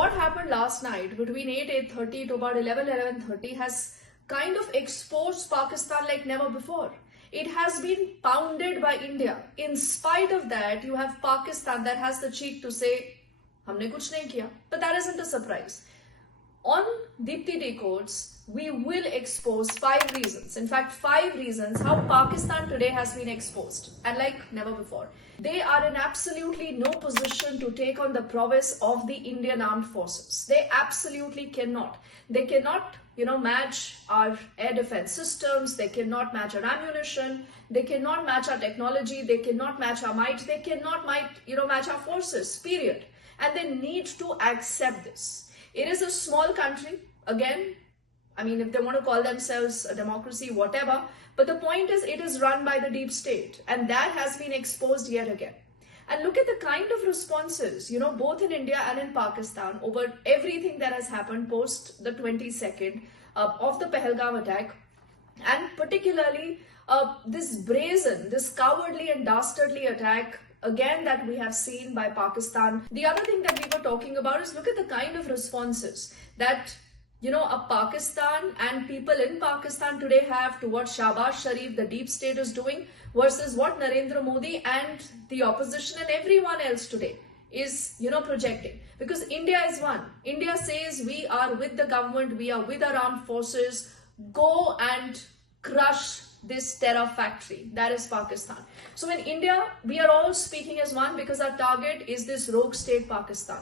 what happened last night between 8:30 to about 11:30 has kind of exposed Pakistan like never before. It has been pounded by India. In spite of that, you have Pakistan that has the cheek to say, हमने कुछ नहीं किया. But that isn't a surprise. On Deepti Decodes, we will expose 5 reasons. In fact, 5 reasons how Pakistan today has been exposed, and like never before. They are in absolutely no position to take on the prowess of the Indian armed forces. They absolutely cannot. They cannot, match our air defense systems. They cannot match our ammunition. They cannot match our technology. They cannot match our might. They cannot match our forces, period. And they need to accept this. It is a small country, again, if they want to call themselves a democracy, whatever, but the point is it is run by the deep state, and that has been exposed yet again. And look at the kind of responses, both in India and in Pakistan over everything that has happened post the 22nd of the Pahalgam attack, and particularly this brazen, this cowardly and dastardly attack again that we have seen by Pakistan. The other thing that we were talking about is look at the kind of responses that Pakistan and people in Pakistan today have to what Shahbaz Sharif, the deep state, is doing versus what Narendra Modi and the opposition and everyone else today is, projecting. Because India is one. India says we are with the government, we are with our armed forces, go and crush this terror factory. That is Pakistan. So in India, we are all speaking as one because our target is this rogue state Pakistan.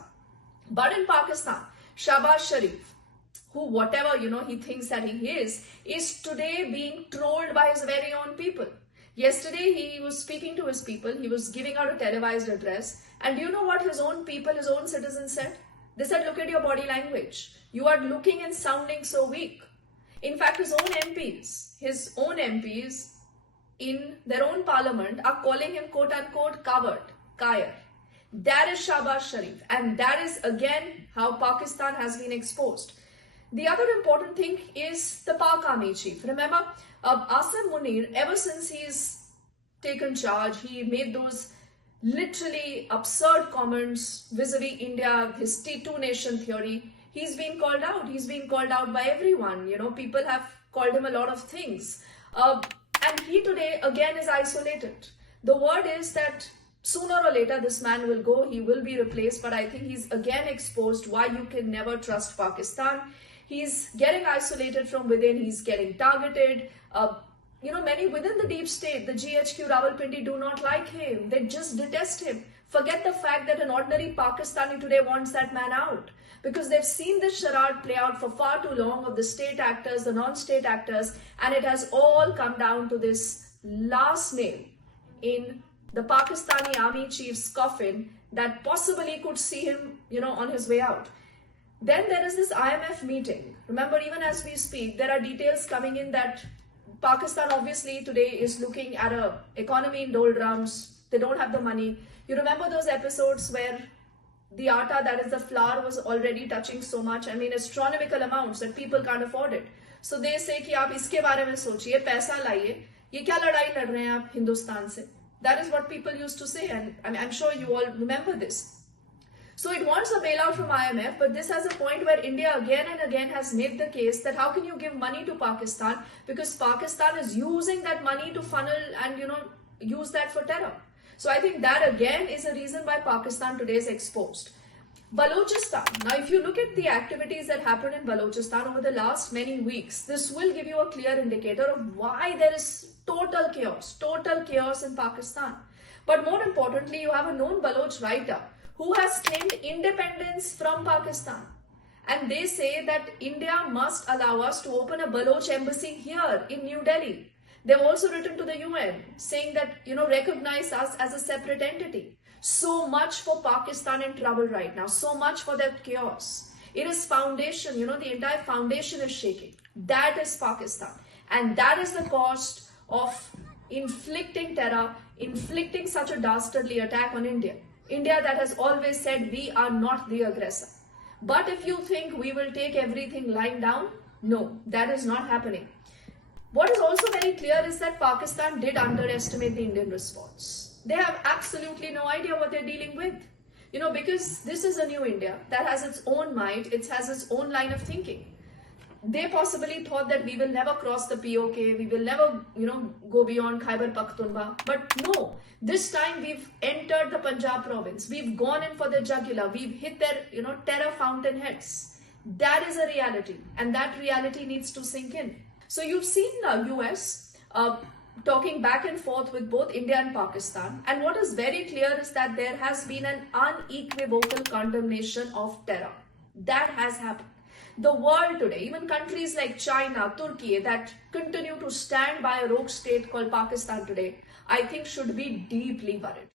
But in Pakistan, Shahbaz Sharif, who whatever he thinks that he is today being trolled by his very own people. Yesterday he was speaking to his people, he was giving out a televised address, and do you know what his own people, his own citizens said? They said, look at your body language. You are looking and sounding so weak. In fact, his own MPs in their own parliament are calling him quote unquote coward, Kair. That is Shahbaz Sharif, and that is again how Pakistan has been exposed. The other important thing is the Pak Army Chief. Remember, Asim Munir, ever since he's taken charge, he made those literally absurd comments vis-a-vis India, his two-nation theory. He's been called out. He's been called out by everyone. People have called him a lot of things. And he today, again, is isolated. The word is that sooner or later, this man will go. He will be replaced. But I think he's again exposed why you can never trust Pakistan. He's getting isolated from within. He's getting targeted. Many within the deep state, the GHQ Rawalpindi, do not like him. They just detest him. Forget the fact that an ordinary Pakistani today wants that man out, because they've seen this charade play out for far too long of the state actors, the non-state actors, and it has all come down to this last nail in the Pakistani army chief's coffin that possibly could see him, on his way out. Then there is this IMF meeting. Remember, even as we speak, there are details coming in that Pakistan obviously today is looking at an economy in doldrums. They don't have the money. You remember those episodes where the atta, that is the flour, was already touching so much, astronomical amounts that people can't afford it. So they say कि आप इसके बारे में सोचिए, पैसा लाइए, ये क्या लड़ाई लड़ रहे हैं आप हिंदुस्तान से? That is what people used to say, and I'm sure you all remember this. So it wants a bailout from IMF, but this has a point where India again and again has made the case that how can you give money to Pakistan, because Pakistan is using that money to funnel and use that for terror. So I think that again is a reason why Pakistan today is exposed. Balochistan. Now, if you look at the activities that happened in Balochistan over the last many weeks, this will give you a clear indicator of why there is total chaos in Pakistan. But more importantly, you have a known Baloch writer who has claimed independence from Pakistan. And they say that India must allow us to open a Baloch embassy here in New Delhi. They've also written to the UN saying that, recognize us as a separate entity. So much for Pakistan in trouble right now. So much for that chaos. It is foundation, the entire foundation is shaking. That is Pakistan. And that is the cost of inflicting terror, inflicting such a dastardly attack on India. India that has always said we are not the aggressor. But if you think we will take everything lying down, no, that is not happening. What is also very clear is that Pakistan did underestimate the Indian response. They have absolutely no idea what they're dealing with. Because this is a new India that has its own might, it has its own line of thinking. They possibly thought that we will never cross the POK, we will never, go beyond Khyber Pakhtunkhwa. But no, this time we've entered the Punjab province. We've gone in for the jugular. We've hit their, terror fountain heads. That is a reality, and that reality needs to sink in. So you've seen the US talking back and forth with both India and Pakistan. And what is very clear is that there has been an unequivocal condemnation of terror. That has happened. The world today, even countries like China, Turkiye, that continue to stand by a rogue state called Pakistan today, I think should be deeply worried.